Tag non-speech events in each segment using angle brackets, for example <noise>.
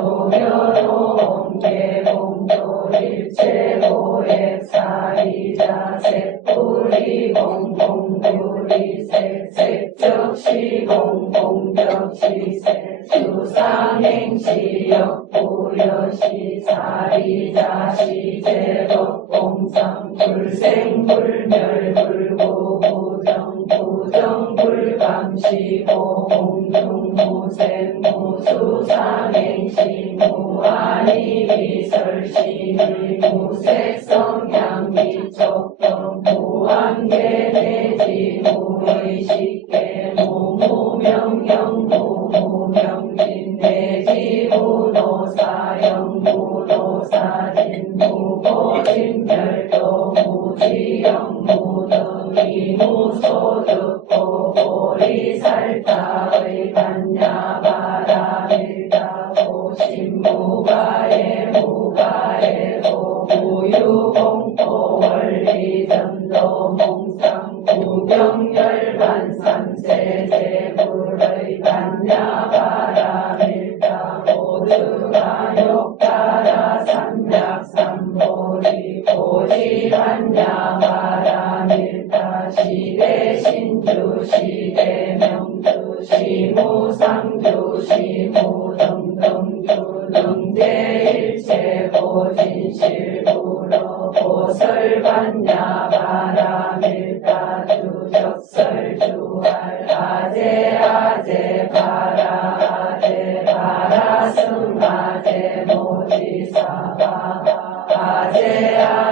조여로 옹계봉조 일체고액 사이자 색불이 공공유리 색색적시 공공적시 색수상행시 역부여시 사리자 시제법 공상 불생불멸 불구부정 부정 불감시고 공중 무생 무수상행시 무아니 비설시니 무색성향 미촉동 무한계 내지 무의식계 무무명령 무무명진 내지 무노사영 무노사진 무고진멸도 무지영 무덕이 무 소득고 보리살다의 간야바라밀다 아제 아제 바라 아제 바라승 아제 모지사바 아제 아제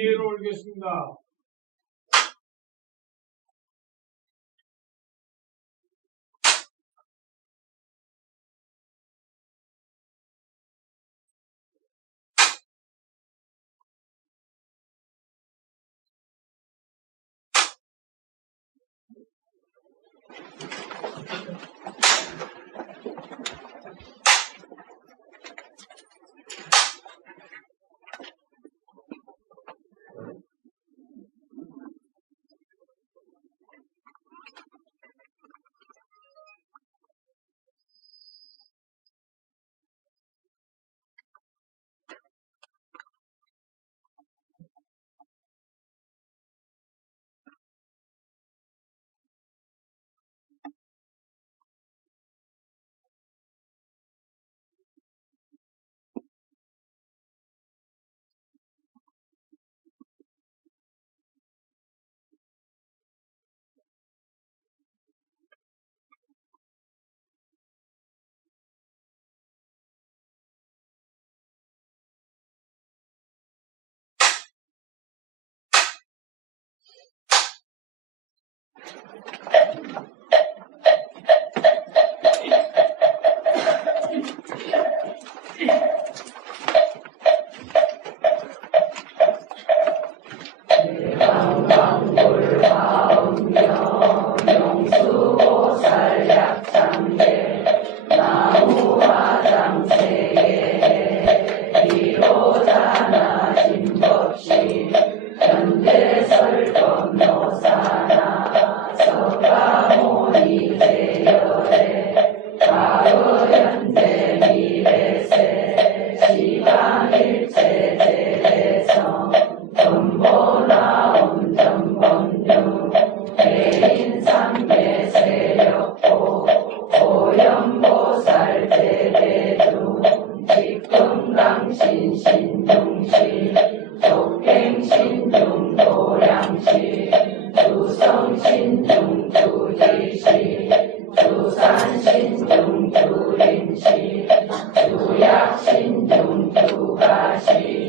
지혜로 올겠습니다. 嘿嘿嘿嘿嘿嘿嘿嘿 Om Shubhashi.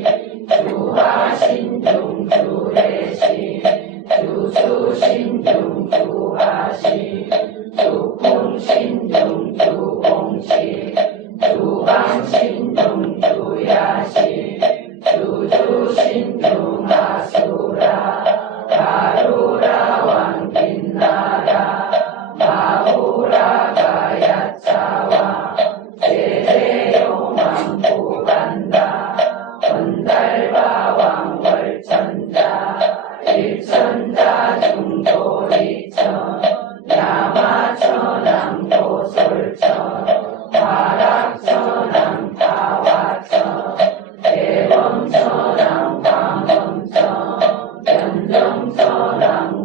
động to lòng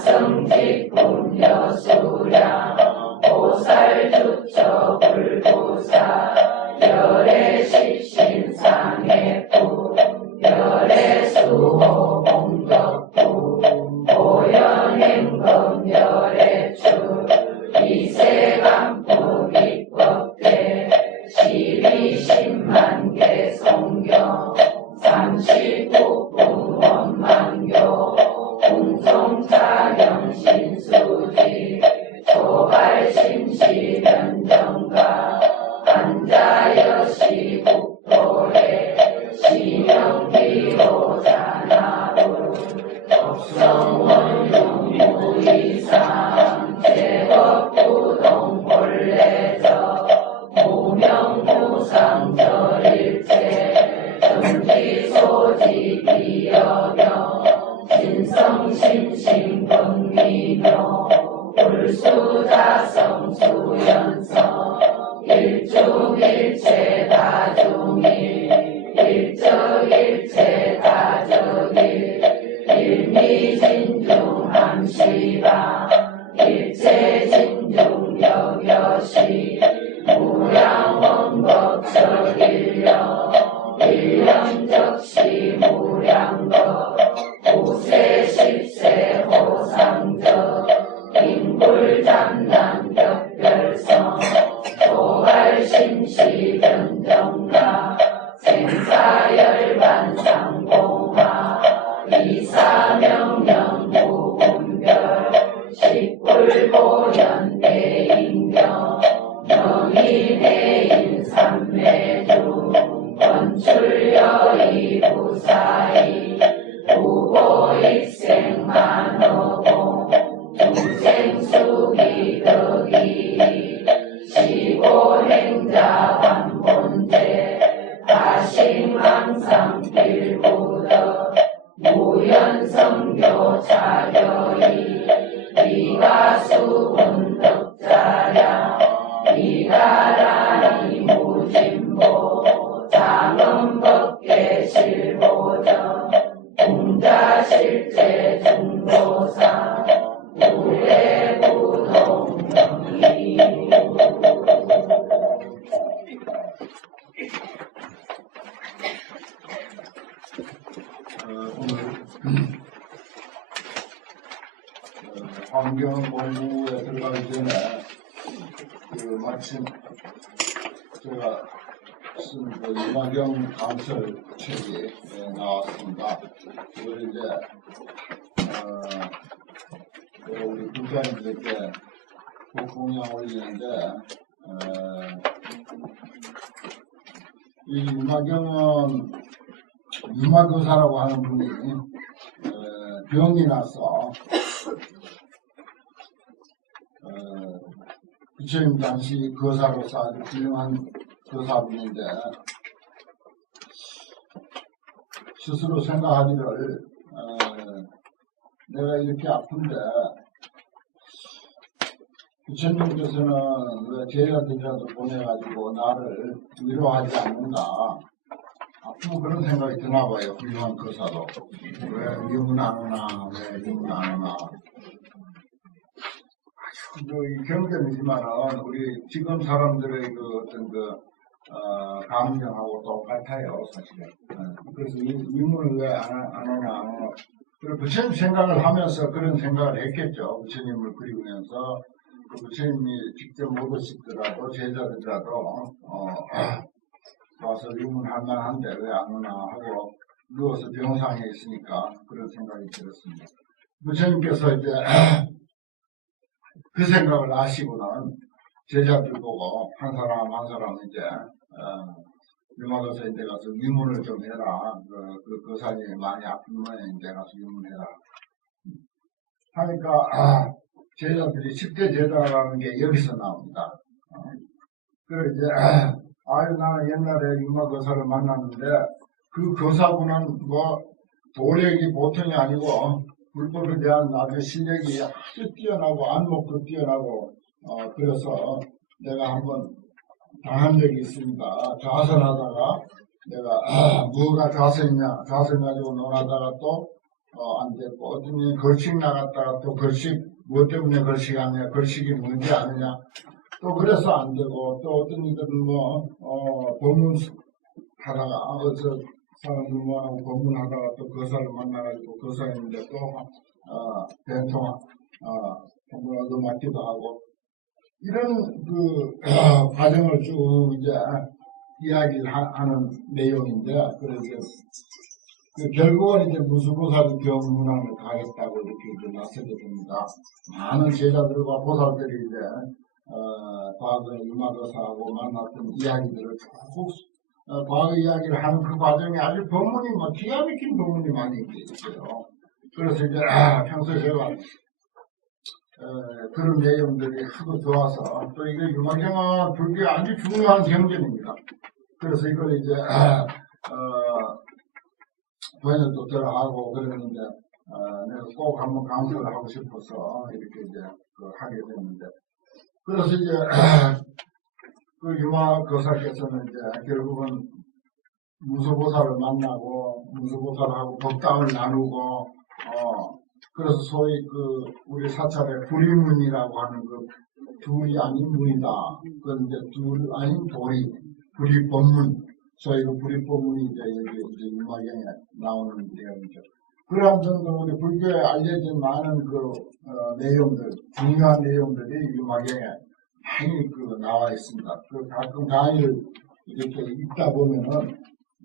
성직공여수라 오살두처 불보사 열애식 很强。 소문이 나서. 어, 부처님 당시 그 거사로서 아주 훌륭한 거사분인데 스스로 생각하기를 어, 내가 이렇게 아픈데 부처님께서는 왜 제자들이라도 보내가지고 나를 위로하지 않는가? 뭐 그런 생각이 드나 봐요. 훌륭한 거사도. 그 왜 영은 안 오나, 왜 영은 안 오나. 아주 그 뭐 경쟁이지만은 우리 지금 사람들의 그 어떤 그 어, 감정하고 똑같아요, 사실은. 네. 그래서 이, 이문을 왜 안, 안 오나, 안 오나. 그리고 부처님 생각을 하면서 그런 생각을 했겠죠. 부처님을 그리면서. 그 부처님이 직접 못 오시더라도, 제자들이라도, 어, 와서 의문할 만한데 왜 안 오나 하고 누워서 병상에 있으니까 그런 생각이 들었습니다. 부처님께서 이제 <clears throat> 그 생각을 아시고는 제자들 보고 한 사람 한 사람 이제 어, 유마도사에 데 가서 유문을 좀 해라. 그, 그, 그 사람이 많이 아픈 모양인데 가서 유문해라. 하니까 아, <clears throat> 제자들이 10대 제자라는 게 여기서 나옵니다. 어. 그래 이제 아 <clears throat> 유 나는 옛날에 유마도사를 만났는데 그 교사분은 뭐 도력이 보통이 아니고 불법에 대한 아주 실력이 아주 뛰어나고 안목도 뛰어나고 어, 그래서 내가 한번 당한 적이 있습니다. 좌선하다가 내가 아, 뭐가 좌선이냐 좌선 가지고 논하다가 또 어, 안 됐고 어떤 이 걸식 나갔다가 또 걸식 뭐 때문에 걸식 하냐 걸식이 뭔지 아느냐 또 그래서 안 되고 또 어떤 이들은 뭐 어, 법문 하다가 어서 사람 공부하고 법문하다가 또 거사를 만나가지고 거사했는데 또 어, 된통 어, 공부를 얻어맞기도 하고 이런 그 어, <clears throat> 과정을 쭉 이제 이야기를 하, 는 내용인데 그래서 그 결국은 이제 무수보살 경문항을 가겠다고 이렇게 나서게 됩니다. 많은 제자들과 보살들이 이제 어, 과거에 유마도사하고 만났던 이야기들을 쭉 어, 과거 이야기를 하는 그 과정에 아주 법문이 뭐 기가 막힌 법문이 많이 있어요. 그래서 이제 아, 평소 제가 어, 그런 내용들이 하도 좋아서 또 이게 유마경은 불교의 아주 중요한 경전입니다. 그래서 이걸 이제 아, 어, 번역도 들어가고 그랬는데 어, 내가 꼭 한번 강조를 하고 싶어서 이렇게 이제 그 하게 됐는데 그래서 이제 <clears throat> 그 유마 거사께서는 이제 결국은 무소보살을 만나고 무소보살하고 법당을 나누고 어 그래서 소위 그 우리 사찰에 불이문이라고 하는 그 둘이 아닌 문이다. 그런데 둘 아닌 돌이 불이법문 소위 그 불이법문이 이제 여기 이제 유마경에 나오는 내용이죠. 정도 우리 불교에 알려진 많은 그 어, 내용들 중요한 내용들이 유마경에 많이 그 나와 있습니다. 그 가끔 강의를 이렇게 읽다 보면은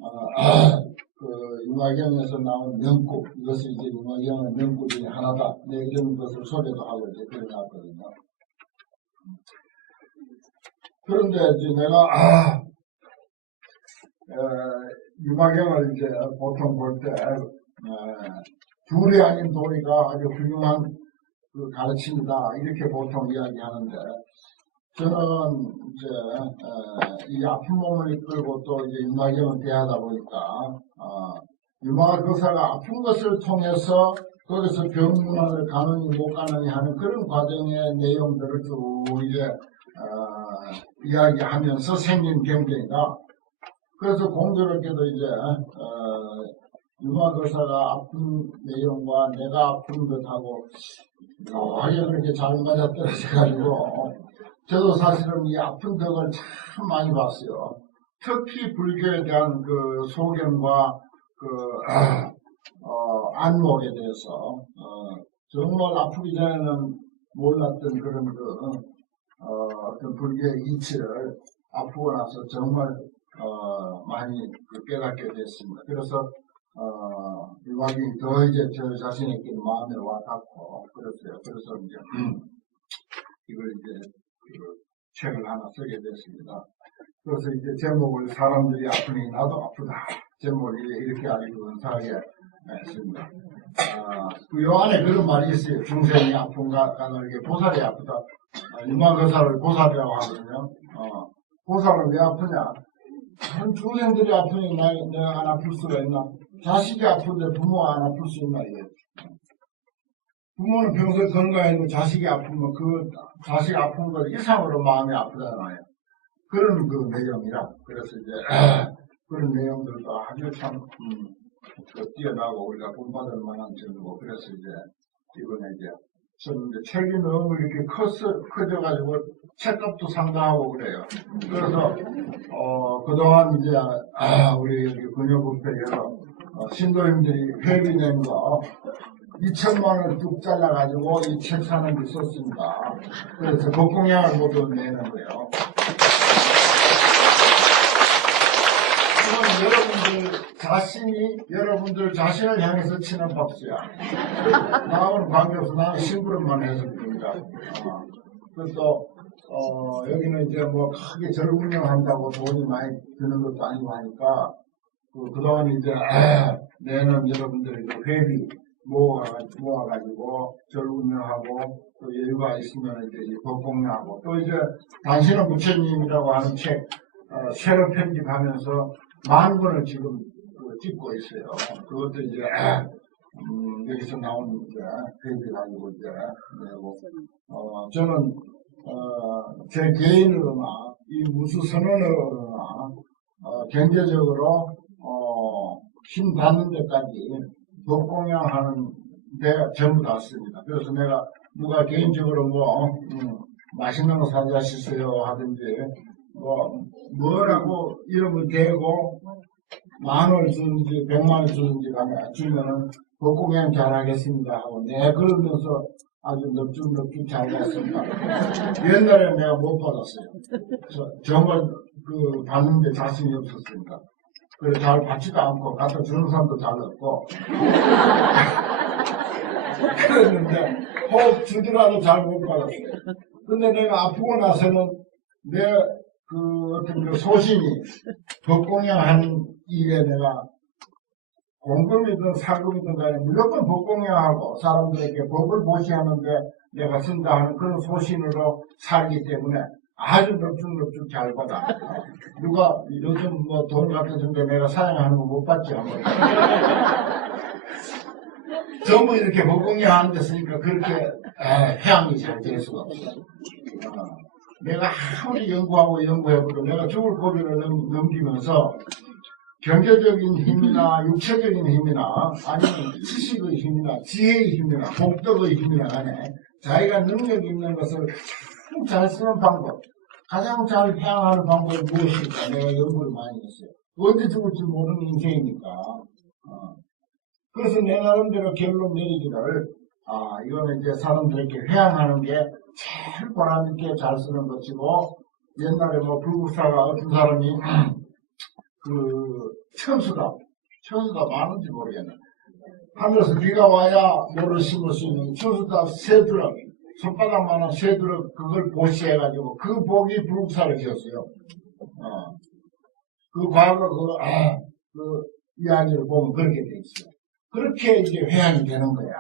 어, <clears throat> 그 유마경에서 나온 명곡 이것이 이제 유마경의 명곡 중에 하나다. 네, 이런 것을 소개도 하고 이제 그래놨거든요. 그런데 이제 내가 아, <clears throat> 어, 유마경을 이제 보통 볼때 둘이 아닌 도리가 아주 훌륭한 그 가르침이다 이렇게 보통 이야기하는데 저는 이제 어, 이 아픈 몸을 이끌고 또 이제 유마경을 대하다 보니까 어, 유마 교사가 아픈 것을 통해서 거기서 병문안을 가느니 못 가느니 하는 그런 과정의 내용들을 쭉 이제 어, 이야기하면서 생긴 경쟁이다. 그래서 공교롭게도 이제 어, 유마 교사가 아픈 내용과 내가 아픈 것하고 묘하게 그렇게 잘 맞아떨어져가지고 저도 사실은 이 아픈 덕을 참 많이 봤어요. 특히 불교에 대한 그 소견과 그 어, 안목에 대해서 어, 정말 아프기 전에는 몰랐던 그런 그 어, 떤 불교의 이치를 아프고 나서 정말 어, 많이 그 깨닫게 됐습니다. 그래서 어, 유학이 더 이제 저 자신에게 마음에 와닿고 그랬어요. 그래서 이제 이걸 이제 그 책을 하나 쓰게 됐습니다. 그래서 이제 제목을 사람들이 아프니 나도 아프다. 제목을 이렇게 아주 근사하게 했습니다. 아, 그요 안에 그런 말이 있어요. 중생이 아픈가 가늘게 보살이 아프다. 아, 유마거사를 보살이라고 하거든요. 어, 보살은 왜 아프냐? 다른 중생들이 아프니 나, 내가 안 아플 수가 있나? 자식이 아픈데 부모가 안 아플 수 있나? 이게. 부모는 평소에 건강해도 자식이 아프면 그 자식 아픈 것 이상으로 마음이 아프잖아요. 그런 그 내용이라. 그래서 이제 <clears throat> 그런 내용들도 아주 참 음, 그 뛰어나고 우리가 본받을 만한 점이고 그래서 이제 이번에 이제 저는 이제 책이 너무 이렇게 컸어, 커져가지고 책값도 상당하고 그래요. 그래서 어 그동안 이제 아 우리 여기 근효부패에서 어, 신도님들이 회비 낸 거 2천만 원뚝 잘라가지고 이 책 사는 데 썼습니다. 그래서 복공양을 모두 내는 거예요. 여러분들 자신이 여러분들 자신을 향해서 치는 박수야. 나하고는 관계없어. 나는 심부름만 해서 그럽니다. 어. 그또 어, 여기는 이제 뭐 크게 절 운영한다고 돈이 많이 드는 것도 아니고 하니까 그, 그동안 이제 아, 내는 여러분들이 그 회비 모아, 모아가지고 절 운영하고 또 여유가 있으면 이제 이 법공유하고 또 이제 당신은 부처님이라고 하는 책 어, 새로 편집하면서 만 권을 지금 그 찍고 있어요. 그것도 이제 음, 여기서 나온 이제 회비 가지고 이제 내고 어, 저는 어, 제 개인으로나 이 무수 선언으로나 어, 경제적으로 어, 힘 닿는 데까지 법공양하는 데 전부 다 씁니다. 그래서 내가 누가 개인적으로 뭐 음, 맛있는 거 사자 시세요 하든지 뭐 뭐라고 이름을 대고 만 원을 주는지 백만 원을 주는지 간에 주면은 법공양 잘하겠습니다 하고 내 그러면서 아주 넙죽넙죽 잘 갔습니다. 옛날에 내가 못 받았어요. 저, 정말 그 받는데 자신이 없었으니까. 그래서 잘 받지도 않고 갖다 주는 사람도 잘 없고 <laughs> 그랬는데 혹 주더라도 잘 못 받았어요. 근데 내가 아프고 나서는 내그 어떤 그 소신이 법공양하는 일에 내가 공금이든 사금이든 간에 무조건 법공양하고 사람들에게 법을 보시하는데 내가 쓴다 하는 그런 소신으로 살기 때문에 아주 넙죽넙죽 잘 받아. 누가 요즘 뭐 돈 갖다 준데 내가 사용하는 거못한 번. 전부 이렇게 법공양하는 데 쓰니까 그렇게 에, 해양이 잘 될 수가 없어. 어. 내가 아무리 연구하고 연구해봐도 내가 죽을 고비를 넘- 넘기면서 경제적인 힘이나 육체적인 힘이나 아니면 지식의 힘이나 지혜의 힘이나 복덕의 힘이나 간에 자기가 능력 있는 것을 잘 쓰는 방법, 가장 잘 회양하는 방법이 무엇일까 내가 연구를 많이 했어요. 언제 죽을지 모르는 인생이니까. 어. 그래서 내 나름대로 결론 내리기를 아 이거는 이제 사람들에게 회양하는 게 제일 보람 있게 잘 쓰는 것이고 옛날에 뭐 불국사가 어떤 사람이 <clears throat> 그 천수다 천수다 많은지 모르겠네 하늘에서 비가 와야 모를 심을 수 있는 천수다 새 드럭 손바닥만한 새 드럭 그걸 보시해가지고 그 복이 불국사를 지었어요 어. 그 과거 그, 아, 그 이야기를 보면 그렇게 돼 있어요 그렇게 이제 회양이 되는 거야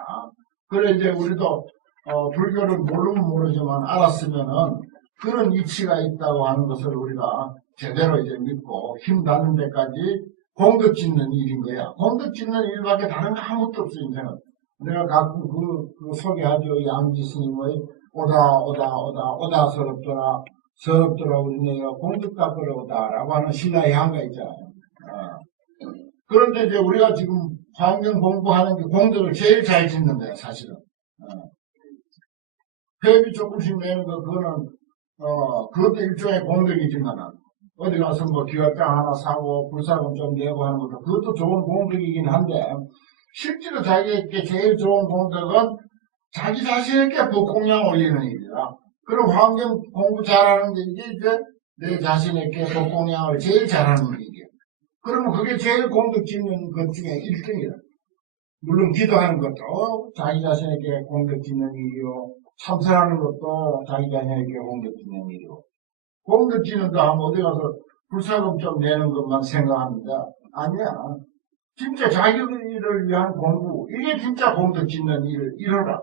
그래 이제 우리도 어, 불교를 모르면 모르지만 알았으면은 그런 이치가 있다고 하는 것을 우리가 제대로 이제 믿고 힘 닿는 데까지 공덕 짓는 일인 거야. 공덕 짓는 일밖에 다른 거 아무것도 없어, 인생은. 내가 가끔 그, 그 소개하죠. 양지 스님의 오다, 오다, 오다, 오다 서럽더라. 서럽더라 우리네요. 공덕 닦으러 오다. 라고 하는 신라의 한가 있잖아요. 어. 그런데 이제 우리가 지금 환경 공부하는 게 공덕을 제일 잘 짓는 거야, 사실은. 어. 회비 조금씩 내는 거, 그거는, 어, 그것도 일종의 공덕이지만은, 어디 가서 뭐 기업장 하나 사고, 불사금 좀 내고 하는 것도, 그것도 좋은 공덕이긴 한데, 실제로 자기에게 제일 좋은 공덕은 자기 자신에게 복공양 올리는 일이다. 그럼 환경 공부 잘하는 게 이제 내 자신에게 복공양을 제일 잘하는 일이야. 그러면 그게 제일 공덕 짓는 것 중에 1등이다. 물론 기도하는 것도 자기 자신에게 공덕 짓는 일이요. 참선하는 것도 자기 자신에게 공덕 짓는 일이고. 공덕 짓는다 하면 어디 가서 불사금 좀 내는 것만 생각합니다. 아니야. 진짜 자기를 위한 공부, 이게 진짜 공덕 짓는 일을 이뤄라.